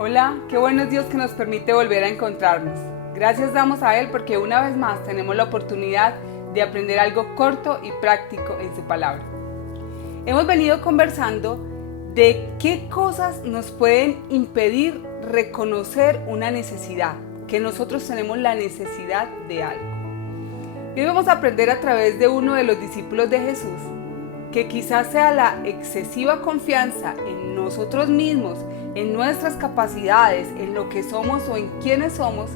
Hola, qué bueno es Dios que nos permite volver a encontrarnos. Gracias damos a Él porque una vez más tenemos la oportunidad de aprender algo corto y práctico en su palabra. Hemos venido conversando de qué cosas nos pueden impedir reconocer una necesidad, que nosotros tenemos la necesidad de algo. Hoy vamos a aprender a través de uno de los discípulos de Jesús que quizás sea la excesiva confianza en nosotros mismos, en nuestras capacidades, en lo que somos o en quiénes somos,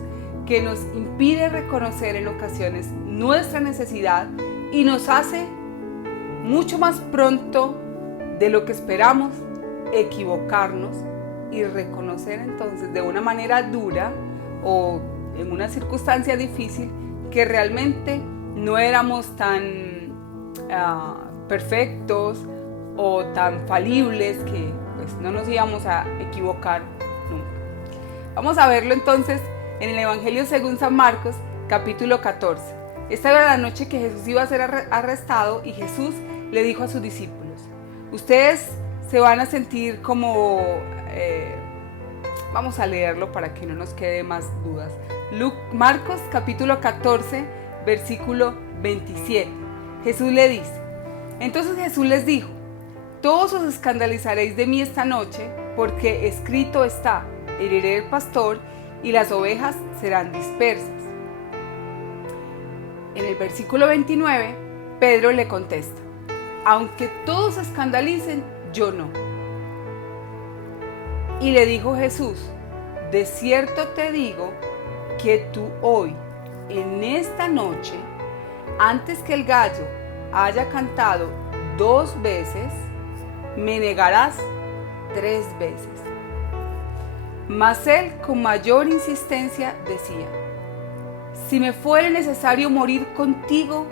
que nos impide reconocer en ocasiones nuestra necesidad y nos hace mucho más pronto de lo que esperamos equivocarnos y reconocer entonces de una manera dura o en una circunstancia difícil que realmente no éramos tan perfectos o tan falibles que pues no nos íbamos a equivocar nunca. Vamos a verlo entonces en el Evangelio según San Marcos, capítulo 14. Esta era la noche que Jesús iba a ser arrestado y Jesús le dijo a sus discípulos: ustedes se van a sentir como... vamos a leerlo para que no nos quede más dudas. Marcos capítulo 14, versículo 27. Jesús le dice: entonces Jesús les dijo: todos os escandalizaréis de mí esta noche, porque escrito está, heriré el pastor y las ovejas serán dispersas. En el versículo 29, Pedro le contesta: aunque todos se escandalicen, yo no. Y le dijo Jesús: de cierto te digo que tú hoy, en esta noche, antes que el gallo haya cantado 2 veces, me negarás 3 veces. Mas él con mayor insistencia decía: si me fuere necesario morir contigo,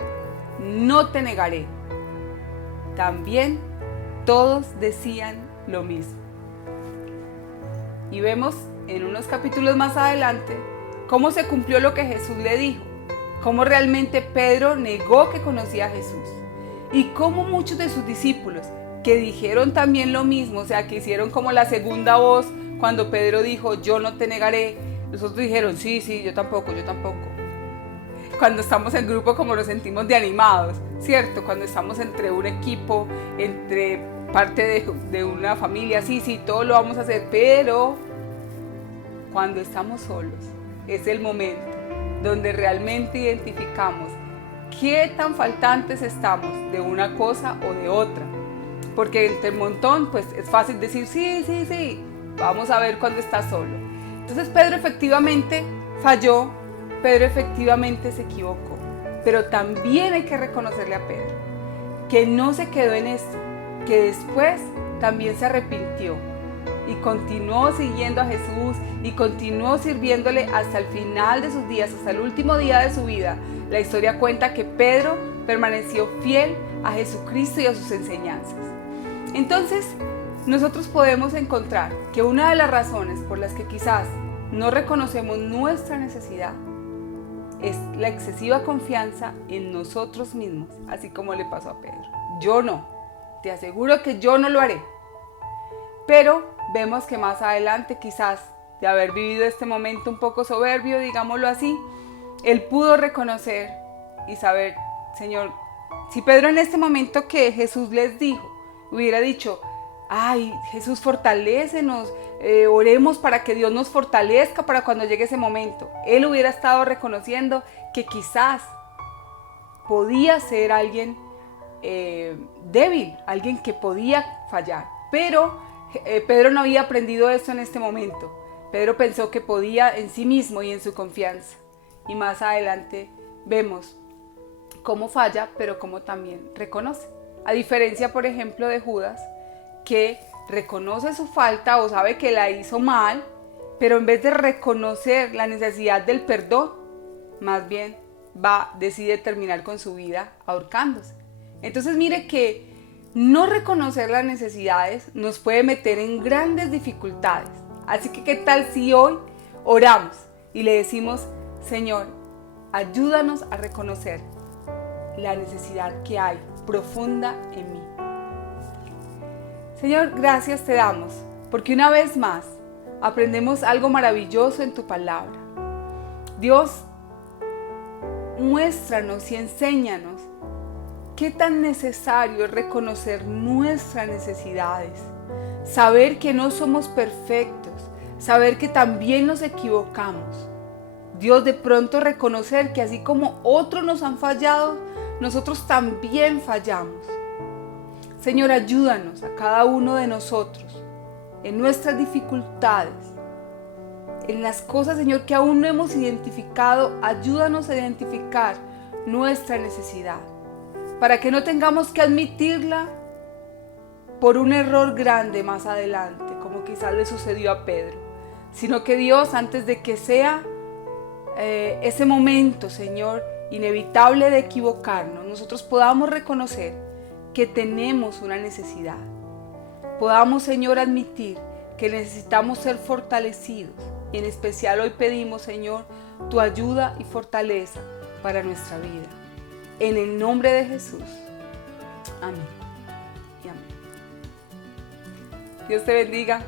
no te negaré. También todos decían lo mismo. Y vemos en unos capítulos más adelante cómo se cumplió lo que Jesús le dijo, cómo realmente Pedro negó que conocía a Jesús y cómo muchos de sus discípulos que dijeron también lo mismo, o sea, que hicieron como la segunda voz cuando Pedro dijo yo no te negaré, los otros dijeron sí, yo tampoco. Cuando estamos en grupo como nos sentimos de animados, ¿cierto? Cuando estamos entre un equipo, entre parte de una familia, sí, todo lo vamos a hacer, pero cuando estamos solos es el momento donde realmente identificamos qué tan faltantes estamos de una cosa o de otra. Porque entre el montón pues es fácil decir sí, vamos a ver cuando estás solo. Entonces Pedro efectivamente falló, Pedro efectivamente se equivocó, pero también hay que reconocerle a Pedro que no se quedó en esto, que después también se arrepintió y continuó siguiendo a Jesús y continuó sirviéndole hasta el final de sus días, hasta el último día de su vida. La historia cuenta que Pedro permaneció fiel a Jesucristo y a sus enseñanzas. Entonces, nosotros podemos encontrar que una de las razones por las que quizás no reconocemos nuestra necesidad es la excesiva confianza en nosotros mismos, así como le pasó a Pedro. Yo no, te aseguro que yo no lo haré. Pero vemos que más adelante, quizás de haber vivido este momento un poco soberbio, digámoslo así, él pudo reconocer y saber: Señor, si Pedro en este momento que Jesús les dijo, hubiera dicho: ay, Jesús, fortalécenos, oremos para que Dios nos fortalezca para cuando llegue ese momento, él hubiera estado reconociendo que quizás podía ser alguien débil, alguien que podía fallar. Pero Pedro no había aprendido esto en este momento. Pedro pensó que podía en sí mismo y en su confianza. Y más adelante vemos cómo falla, pero cómo también reconoce. A diferencia, por ejemplo, de Judas, que reconoce su falta o sabe que la hizo mal, pero en vez de reconocer la necesidad del perdón, más bien decide terminar con su vida ahorcándose. Entonces mire que no reconocer las necesidades nos puede meter en grandes dificultades. Así que ¿qué tal si hoy oramos y le decimos: Señor, ayúdanos a reconocer la necesidad que hay profunda en mí? Señor, gracias te damos, porque una vez más aprendemos algo maravilloso en tu palabra. Dios, muéstranos y enséñanos qué tan necesario es reconocer nuestras necesidades, saber que no somos perfectos, saber que también nos equivocamos. Dios, de pronto reconocer que así como otros nos han fallado, nosotros también fallamos. Señor, ayúdanos a cada uno de nosotros en nuestras dificultades, en las cosas, Señor, que aún no hemos identificado. Ayúdanos a identificar nuestra necesidad, para que no tengamos que admitirla por un error grande más adelante, como quizás le sucedió a Pedro, sino que Dios, antes de que sea ese momento, Señor, inevitable de equivocarnos, nosotros podamos reconocer que tenemos una necesidad. Podamos, Señor, admitir que necesitamos ser fortalecidos. Y en especial hoy pedimos, Señor, tu ayuda y fortaleza para nuestra vida. En el nombre de Jesús. Amén y amén. Dios te bendiga.